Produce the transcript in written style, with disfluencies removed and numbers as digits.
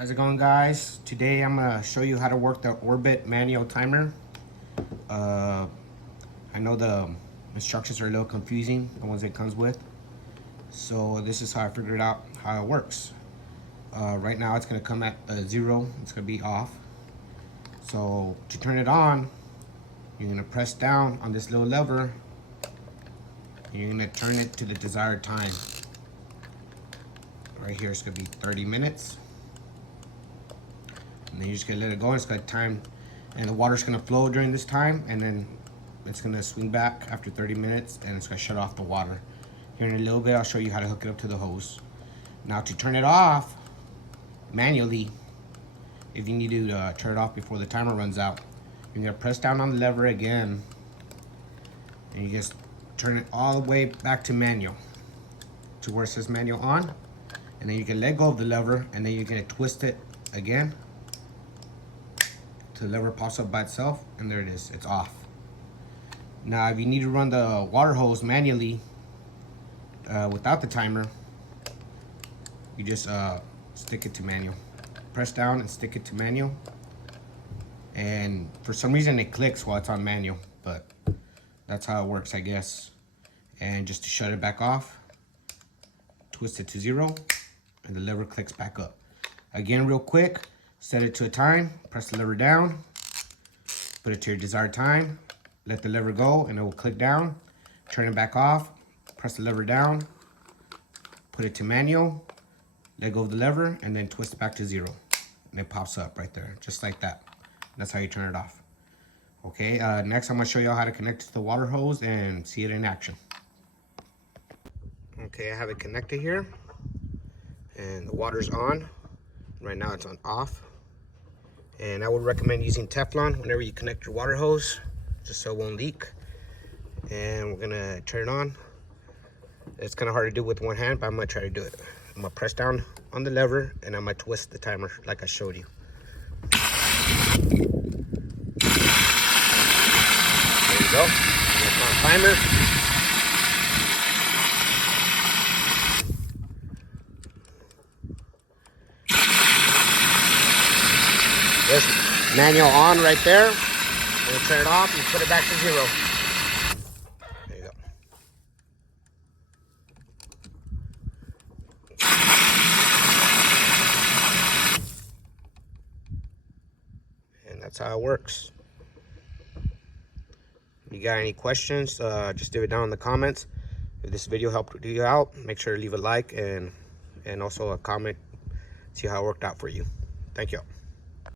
How's it going, guys? Today I'm gonna show you how to work the Orbit manual timer. I know the instructions are a little confusing, the ones it comes with. So this is how I figured out how it works. Right now it's gonna come at 0, it's gonna be off. So to turn it on, you're gonna press down on this little lever and you're gonna turn it to the desired time. Right here it's gonna be 30 minutes. And then you're just gonna let it go. It's gonna time, and the water's gonna flow during this time, and then it's gonna swing back after 30 minutes, and it's gonna shut off the water. Here in a little bit, I'll show you how to hook it up to the hose. Now to turn it off manually, if you need to turn it off before the timer runs out, you're gonna press down on the lever again, and you just turn it all the way back to manual, to where it says manual on, and then you can let go of the lever, and then you're gonna twist it again. The lever pops up by itself, and there it is, it's off. Now if you need to run the water hose manually without the timer, you just stick it to manual. Press down and stick it to manual, and for some reason it clicks while it's on manual, but that's how it works, I guess. And just to shut it back off, twist it to 0, and the lever clicks back up. Again, real quick, set it to a time, press the lever down, put it to your desired time, let the lever go, and it will click down. Turn it back off, press the lever down, put it to manual, let go of the lever, and then twist it back to 0. And it pops up right there, just like that. That's how you turn it off. Okay, next I'm gonna show you how to connect it to the water hose and see it in action. Okay, I have it connected here, and the water's on. Right now it's on off. And I would recommend using Teflon whenever you connect your water hose, just so it won't leak. And we're gonna turn it on. It's kind of hard to do with one hand, but I'm gonna try to do it. I'm gonna press down on the lever, and I'm gonna twist the timer like I showed you. There you go. That's my timer. There's manual on right there. And you turn it off and put it back to 0. There you go. And that's how it works. If you got any questions, just leave it down in the comments. If this video helped you out, make sure to leave a like and also a comment, see how it worked out for you. Thank you.